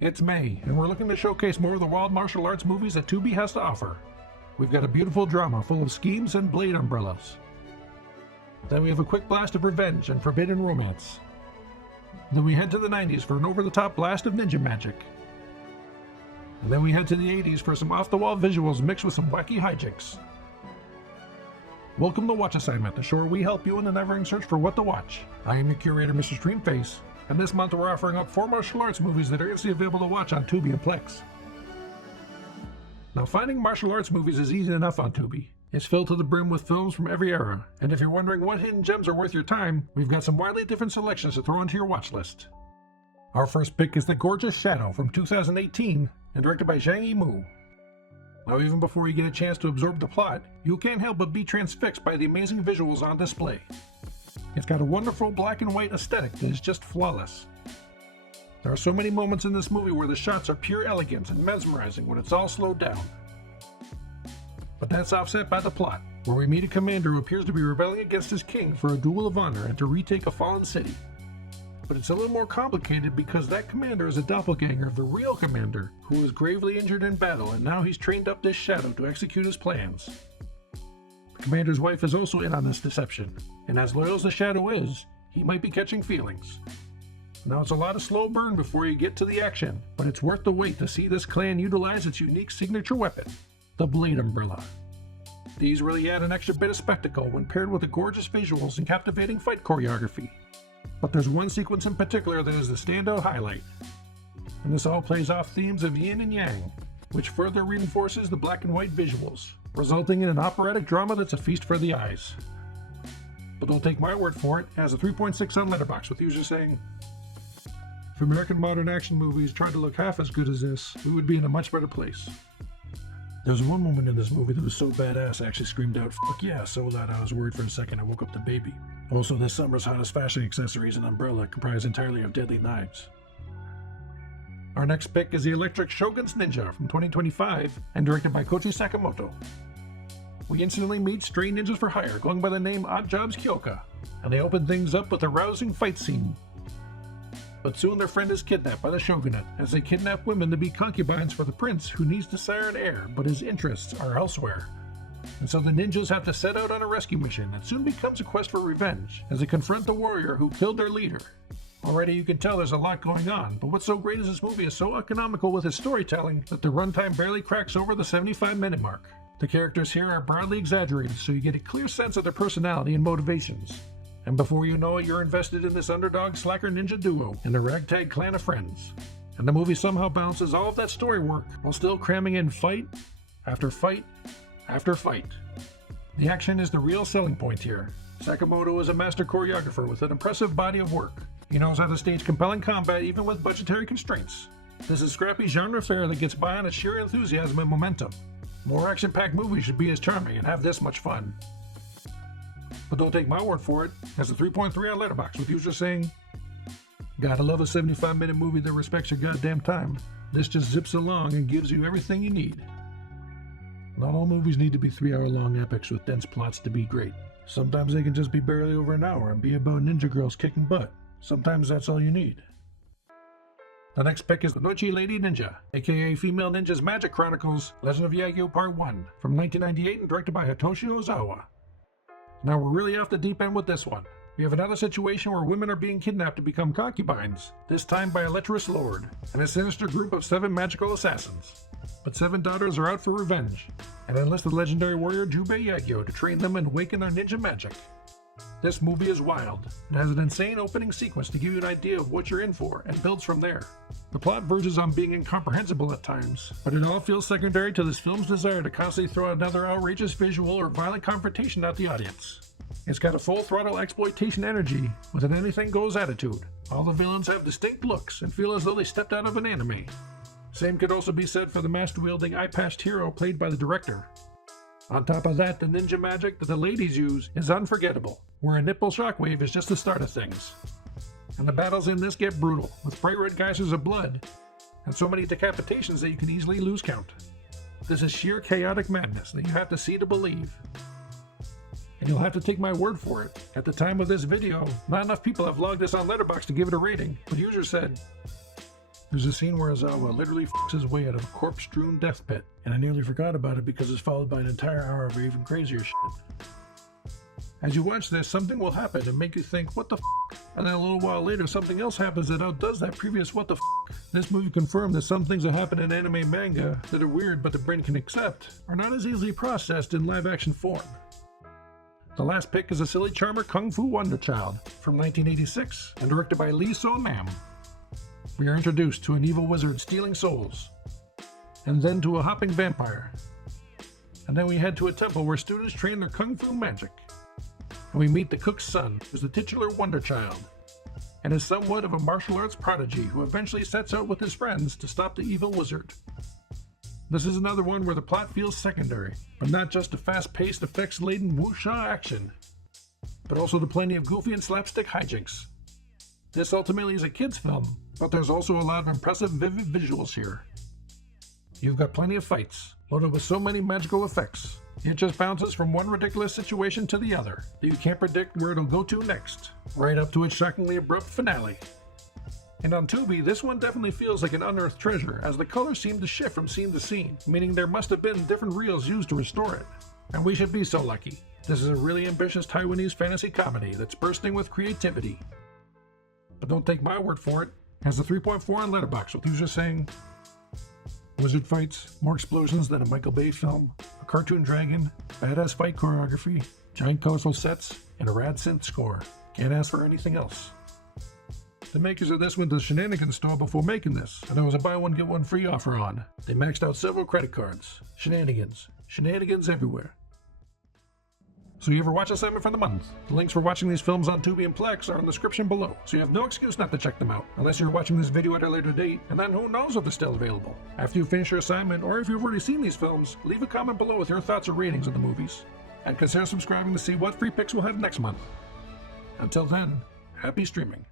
It's May, and we're looking to showcase more of the wild martial arts movies that Tubi has to offer. We've got a beautiful drama full of schemes and blade umbrellas. Then we have a quick blast of revenge and forbidden romance. Then we head to the 90s for an over-the-top blast of ninja magic. And then we head to the 80s for some off-the-wall visuals mixed with some wacky hijinks. Welcome to Watch Assignment, the show where we help you in the never-ending search for what to watch. I am your curator, Mr. Streamface, and this month we're offering up 4 martial arts movies that are instantly available to watch on Tubi and Plex. Now, finding martial arts movies is easy enough on Tubi. It's filled to the brim with films from every era, and if you're wondering what hidden gems are worth your time, we've got some widely different selections to throw into your watch list. Our first pick is The Gorgeous Shadow from 2018 and directed by Zhang Yimou. Now, even before you get a chance to absorb the plot, you can't help but be transfixed by the amazing visuals on display. It's got a wonderful black and white aesthetic that is just flawless. There are so many moments in this movie where the shots are pure elegance and mesmerizing when it's all slowed down. But that's offset by the plot, where we meet a commander who appears to be rebelling against his king for a duel of honor and to retake a fallen city. But it's a little more complicated because that commander is a doppelganger of the real commander who was gravely injured in battle, and now he's trained up this shadow to execute his plans. The commander's wife is also in on this deception, and as loyal as the shadow is, he might be catching feelings. Now, it's a lot of slow burn before you get to the action, but it's worth the wait to see this clan utilize its unique signature weapon, the blade umbrella. These really add an extra bit of spectacle when paired with the gorgeous visuals and captivating fight choreography. But there's one sequence in particular that is the standout highlight, and this all plays off themes of yin and yang, which further reinforces the black and white visuals, resulting in an operatic drama that's a feast for the eyes. But don't take my word for it, it has a 3.6 on Letterboxd, with users saying, if American modern action movies tried to look half as good as this, we would be in a much better place. There's one moment in this movie that was so badass I actually screamed out, "Fuck yeah," so loud I was worried for a second I woke up the baby. Also, this summer's hottest fashion accessories and umbrella comprised entirely of deadly knives. Our next pick is the electric Shogun's Ninja from 2025 and directed by Koichi Sakamoto. We instantly meet stray ninjas for hire going by the name Odd Jobs Kyoka, and they open things up with a rousing fight scene. But soon their friend is kidnapped by the shogunate as they kidnap women to be concubines for the prince who needs to sire an heir, but his interests are elsewhere. And so the ninjas have to set out on a rescue mission that soon becomes a quest for revenge as they confront the warrior who killed their leader. Already you can tell there's a lot going on, but what's so great is this movie is so economical with its storytelling that the runtime barely cracks over the 75-minute mark. The characters here are broadly exaggerated so you get a clear sense of their personality and motivations. And before you know it, you're invested in this underdog slacker ninja duo and a ragtag clan of friends. And the movie somehow balances all of that story work while still cramming in fight after fight after fight. The action is the real selling point here. Sakamoto is a master choreographer with an impressive body of work. He knows how to stage compelling combat even with budgetary constraints. This is scrappy genre fare that gets by on its sheer enthusiasm and momentum. More action-packed movies should be as charming and have this much fun. But don't take my word for it, it has a 3.3 on Letterboxd with users saying, "Gotta love a 75-minute movie that respects your goddamn time. This just zips along and gives you everything you need." Not all movies need to be 3-hour-long epics with dense plots to be great. Sometimes they can just be barely over an hour and be about ninja girls kicking butt. Sometimes that's all you need. The next pick is Kunoichi Lady Ninja, aka Female Ninja's Magic Chronicles, Legend of Yagyu Part 1, from 1998 and directed by Hitoshi Ozawa. Now we're really off the deep end with this one. We have another situation where women are being kidnapped to become concubines, this time by a lecherous lord, and a sinister group of 7 magical assassins. But 7 daughters are out for revenge, and enlist the legendary warrior Jubei Yagyu to train them and awaken their ninja magic. This movie is wild. It has an insane opening sequence to give you an idea of what you're in for, and builds from there. The plot verges on being incomprehensible at times, but it all feels secondary to this film's desire to constantly throw another outrageous visual or violent confrontation at the audience. It's got a full-throttle exploitation energy with an anything-goes attitude. All the villains have distinct looks and feel as though they stepped out of an anime. Same could also be said for the master-wielding eye-patched hero played by the director. On top of that, the ninja magic that the ladies use is unforgettable, where a nipple shockwave is just the start of things. And the battles in this get brutal, with bright red geysers of blood, and so many decapitations that you can easily lose count. This is sheer chaotic madness that you have to see to believe. And you'll have to take my word for it. At the time of this video, not enough people have logged this on Letterboxd to give it a rating, but users said, There's a scene where Ozawa literally f***s his way out of a corpse-strewn death pit, and I nearly forgot about it because it's followed by an entire hour of even crazier shit. As you watch this, something will happen and make you think, what the f***? And then a little while later, something else happens that outdoes that previous what the f***. This movie confirmed that some things that happen in anime and manga that are weird but the brain can accept are not as easily processed in live-action form. The last pick is a silly charmer Kung Fu Wonder Child from 1986 and directed by Lee So-nam. We are introduced to an evil wizard stealing souls, and then to a hopping vampire. And then we head to a temple where students train their Kung Fu magic. And we meet the cook's son, who's the titular Wonder Child, and is somewhat of a martial arts prodigy who eventually sets out with his friends to stop the evil wizard. This is another one where the plot feels secondary, but not just a fast-paced, effects-laden wuxia action, but also to plenty of goofy and slapstick hijinks. This ultimately is a kid's film, but there's also a lot of impressive, vivid visuals here. You've got plenty of fights, loaded with so many magical effects. It just bounces from one ridiculous situation to the other that you can't predict where it'll go to next, right up to its shockingly abrupt finale. And on Tubi, this one definitely feels like an unearthed treasure, as the colors seem to shift from scene to scene, meaning there must have been different reels used to restore it. And we should be so lucky. This is a really ambitious Taiwanese fantasy comedy that's bursting with creativity. But don't take my word for it. It has a 3.4 on Letterboxd, with users saying, wizard fights, more explosions than a Michael Bay film, a cartoon dragon, badass fight choreography, giant colorful sets, and a rad synth score. Can't ask for anything else. The makers of this went to the Shenanigans store before making this, and there was a buy one get one free offer on. They maxed out several credit cards. Shenanigans everywhere. So you ever watch assignment for the month? The links for watching these films on Tubi and Plex are in the description below, so you have no excuse not to check them out, unless you're watching this video at a later date, and then who knows if they're still available. After you finish your assignment, or if you've already seen these films, leave a comment below with your thoughts or ratings of the movies, and consider subscribing to see what free picks we'll have next month. Until then, happy streaming.